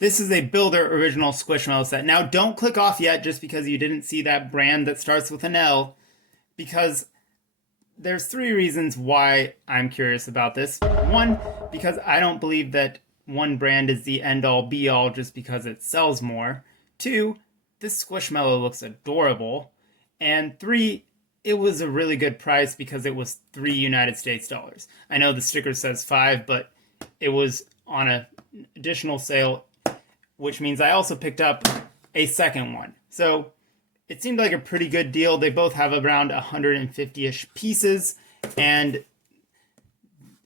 This is a Builder Original Squishmallow set. Now, don't click off yet just because you didn't see that brand that starts with an L, because there's three reasons why I'm curious about this. One, because I don't believe that one brand is the end-all be-all just because it sells more. Two, this Squishmallow looks adorable. And three, it was a really good price because it was $3 US. I know the sticker says 5, but it was on an additional sale, which means I also picked up a second one. So it seemed like a pretty good deal. They both have around 150-ish pieces, and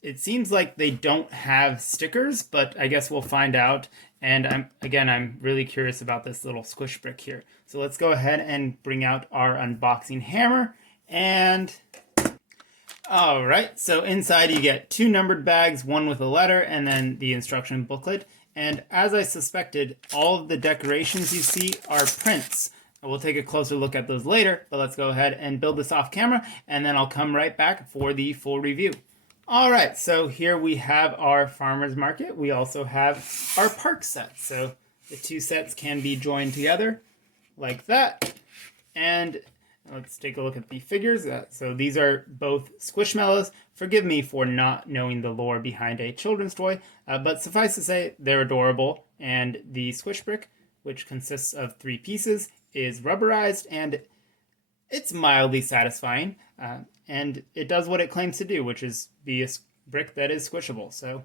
it seems like they don't have stickers, but I guess we'll find out. And I'm really curious about this little squish brick here. So let's go ahead and bring out our unboxing hammer. And all right, so inside you get 2 numbered bags, one with a letter, and then the instruction booklet. And as I suspected, all of the decorations you see are prints. We'll take a closer look at those later, but let's go ahead and build this off camera, and then I'll come right back for the full review. All right, so here we have our farmer's market. We also have our park set. So the two sets can be joined together like that. And let's take a look at the figures. So these are both Squishmallows. Forgive me for not knowing the lore behind a children's toy, but suffice to say, they're adorable. And the squish brick, which consists of 3 pieces, is rubberized, and it's mildly satisfying. And it does what it claims to do, which is be a brick that is squishable. So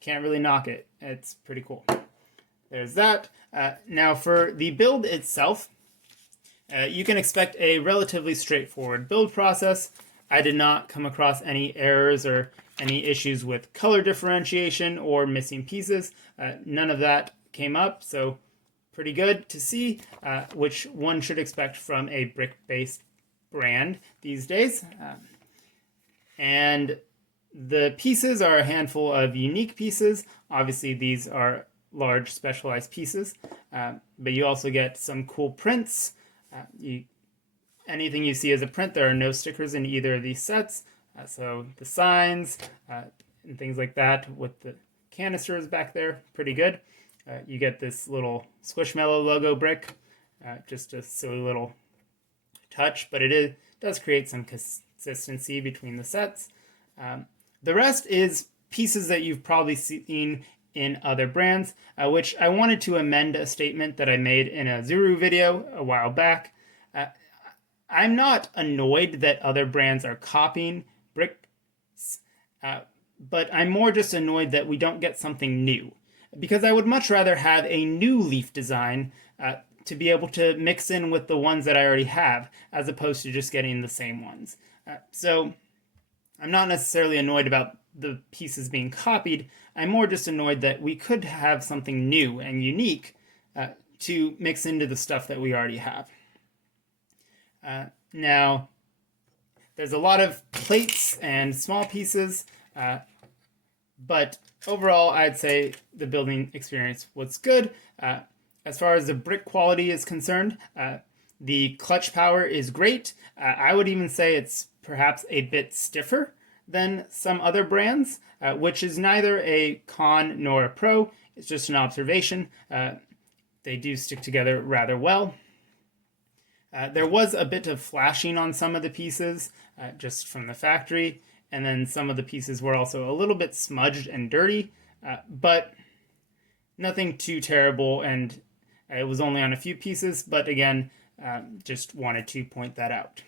can't really knock it. It's pretty cool. There's that. Now for the build itself, you can expect a relatively straightforward build process. I did not come across any errors or any issues with color differentiation or missing pieces. None of that came up, so pretty good to see, which one should expect from a brick-based brand these days. And the pieces are a handful of unique pieces. Obviously, these are large specialized pieces, but you also get some cool prints. Anything you see as a print, there are no stickers in either of these sets. So the signs and things like that with the canisters back there, pretty good. You get this little Squishmallow logo brick, just a silly little touch, but it does create some consistency between the sets. The rest is pieces that you've probably seen in other brands, which I wanted to amend a statement that I made in a Zuru video a while back. I'm not annoyed that other brands are copying bricks, but I'm more just annoyed that we don't get something new, because I would much rather have a new leaf design to be able to mix in with the ones that I already have, as opposed to just getting the same ones. So I'm not necessarily annoyed about the pieces being copied. I'm more just annoyed that we could have something new and unique to mix into the stuff that we already have. Now, there's a lot of plates and small pieces, but overall, I'd say the building experience was good. As far as the brick quality is concerned, the clutch power is great. I would even say it's perhaps a bit stiffer than some other brands, which is neither a con nor a pro. It's just an observation. They do stick together rather well. There was a bit of flashing on some of the pieces, just from the factory, and then some of the pieces were also a little bit smudged and dirty, but nothing too terrible, and it was only on a few pieces, but again, just wanted to point that out.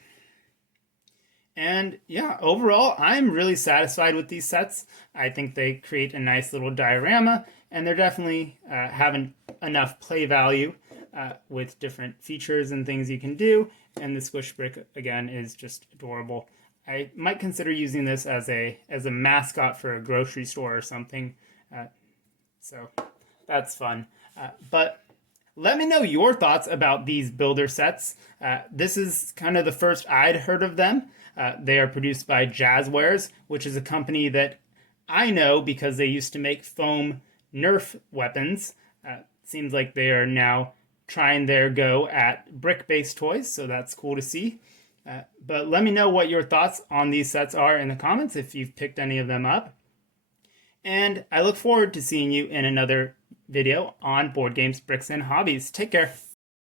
And yeah, overall, I'm really satisfied with these sets. I think they create a nice little diorama, and they're definitely having enough play value with different features and things you can do. And the squish brick, again, is just adorable. I might consider using this as a mascot for a grocery store or something. So that's fun. But let me know your thoughts about these builder sets. This is kind of the first I'd heard of them. They are produced by Jazzwares, which is a company that I know because they used to make foam Nerf weapons. Seems like they are now trying their go at brick-based toys, so that's cool to see. But let me know what your thoughts on these sets are in the comments if you've picked any of them up. And I look forward to seeing you in another video on board games, bricks, and hobbies. Take care.